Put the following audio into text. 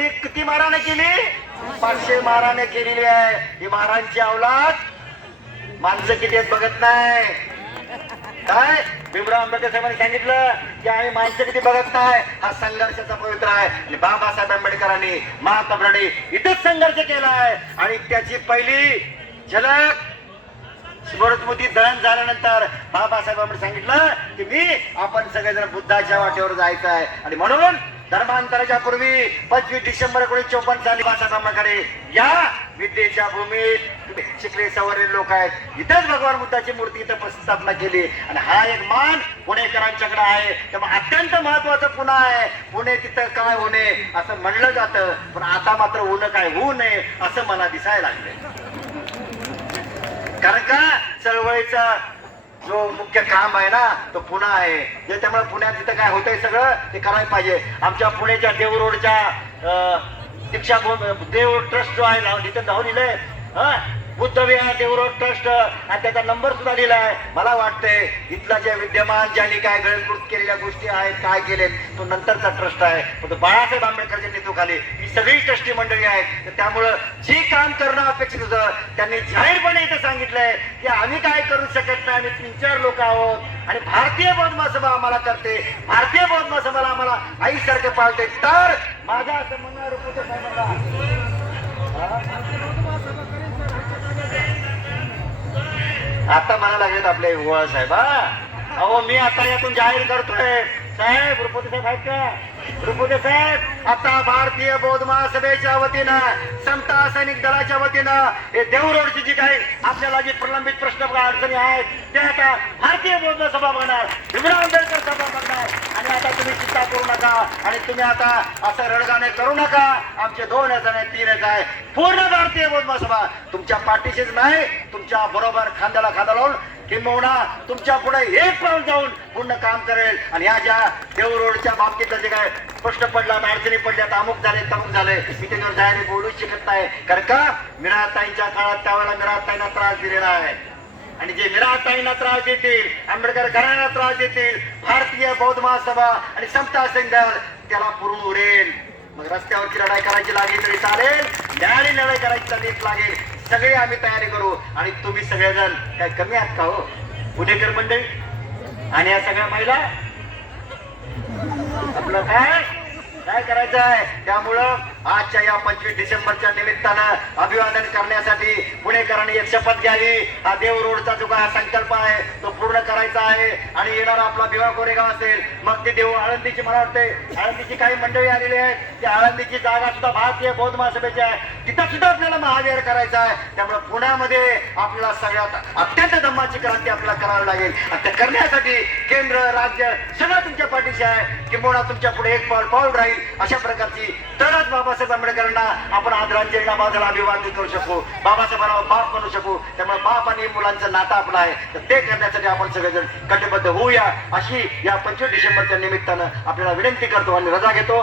तुम्ही किती माराने केली? पाचशे माराने केलेली आहे. ही महारांची अवलाद. माणसं किती आहेत बघत नाही. काय? भीमराव आंबेडकर साहेबांनी सांगितलं की आम्ही माणसं किती बघत नाही. हा संघर्षाचा पवित्र आहे. आणि बाबासाहेब आंबेडकरांनी महात्मा फुले संघर्ष केला आहे आणि त्याची पहिली झलक स्मृतमुती दळण झाल्यानंतर बाबासाहेब आंबेडकर सांगितलं की मी आपण सगळेजण बुद्धाच्या वाटेवर जायचं आहे आणि म्हणून धर्मांतराच्या पूर्वी पंचवीस डिसेंबर एकोणीस चौपन्न साली बाबासाहेब या विद्येच्या भूमीत शिकले सवरले लोक आहेत. इथेच भगवान बुद्धाची मूर्ती इथं स्थापना केली. आणि हा एक मान पुणेकरांच्याकडे आहे. त्यामुळे अत्यंत महत्वाचं पुन्हा आहे. पुणे तिथं काय होणे असं म्हणलं जातं. पण आता मात्र होणं काय होऊ नये असं मला दिसायला लागले कारण का? चळवळीचा जो मुख्य काम आहे ना तो पुणा आहे. ज्याच्यामुळे पुण्यात तिथं काय होतंय सगळं ते करायला पाहिजे. आमच्या पुण्याच्या देव रोडच्या अं, दीक्षा देव ट्रस्ट जो आहे ना तिथं जाऊन दिलंय हा? बुद्धविहार ट्रस्ट आणि त्याचा नंबर सुद्धा दिलाय. मला वाटतंय इथला जे विद्यमान ज्यांनी काय गळकृत केलेल्या गोष्टी आहेत काय केलेत तो नंतरचा ट्रस्ट आहे. पण बाळासाहेब आंबेडकरच्या नेतृत्वाखाली ही सगळी ट्रस्टी मंडळी आहेत. तर त्यामुळं जे काम करणं अपेक्षित होतं त्यांनी जाहीरपणे इथं सांगितलंय की आम्ही काय करू शकत नाही आम्ही तीन चार लोक आहोत. आणि भारतीय बौद्ध महासभा आम्हाला करते. भारतीय बौद्ध महासभाला आम्हाला आईसारखे पाळते. तर माझा असं म्हणणार आता म्हणा लागेल आपले गोळा साहेब अहो मी आता यातून जाहीर करतोय. साहेब रुपये साहेब आहेत का? रुपये साहेब आता भारतीय बौद्ध महासभेच्या वतीनं समता सैनिक दलाच्या वतीनं हे देवरोडची जी काही आपल्याला जी प्रलंबित प्रश्न अडचणी आहेत ते आता भारतीय बौद्ध सभा बघणार भीमराव आंबेडकर सभा बघणार. आता तुम्ही चिंता करू नका आणि तुम्ही आता असं रडगाणे करू नका. आमचे दोन हजार आहे तीन हजार आहे. पूर्ण भारतीय बौद्ध तुमच्या पाठीशीच नाही तुमच्या बरोबर खांद्याला खांदा लावून किंबहुना तुमच्यापुढे एक पाऊल जाऊन पूर्ण काम करेल. आणि या ज्या देव रोडच्या बाबतीत जे काय स्पष्ट पडला अडचणी पडल्यात अमुक झाले तमुक झाले मी त्याच्यावर जाहीर बोलूच शकत नाही. कारण का? मिराताईंच्या काळात त्यावेळेला मिराताईंना त्रास दिलेला आहे. आणि जे निराताईंना त्रास देतील आंबेडकर घराण्याला त्रास देतील भारतीय बौद्ध महासभा आणि समता संघ त्याला पुरून उरेल. मग रस्त्यावरची लढाई करायची लागली तरी चालेल. न्यायालयीन लढाई करायची तरी लागेल. सगळे आम्ही तयारी करू. आणि तुम्ही सगळेजण काय कमी आहात का हो? पुणेकर मंडळी आणि या सगळ्या महिला? आपलं काय? काय करायचं आहे त्यामुळं आजच्या या पंचवीस डिसेंबरच्या निमित्तानं अभिवादन करण्यासाठी पुणेकरांनी एक शपथ घ्यावी. हा देव रोडचा जो काय संकल्प आहे तो पूर्ण करायचा आहे. आणि येणारा आपला भिवा कोरेगाव असेल मग ते देव आळंदीची मला वाटते आळंदीची काही मंडळी आलेली आहेत. ती आळंदीची जागा सुद्धा भारतीय बौद्ध महासभेची आहे. तिथं सुद्धा आपल्याला महावीर करायचा आहे. त्यामुळे पुण्यामध्ये आपल्याला सगळ्यात अत्यंत धम्माची क्रांती आपल्याला करावी लागेल. आणि ते करण्यासाठी केंद्र राज्य सगळं तुमच्या पाठीशी आहे. किंबहुना तुमच्यापुढे एक पाऊल पाऊल राहील अशा प्रकारची तरच बाबासाहेब आंबेडकरांना आपण आदरांजलीला बाजूला अभिवादन करू शकू. बाबासाहेबांना बाप म्हणू शकू. त्यामुळे बाप आणि मुलांचं नातं आपलं आहे. तर ते करण्यासाठी आपण सगळेजण कटिबद्ध होऊया. अशी या पंचवीस डिसेंबरच्या निमित्तानं आपल्याला विनंती करतो आणि रजा घेतो.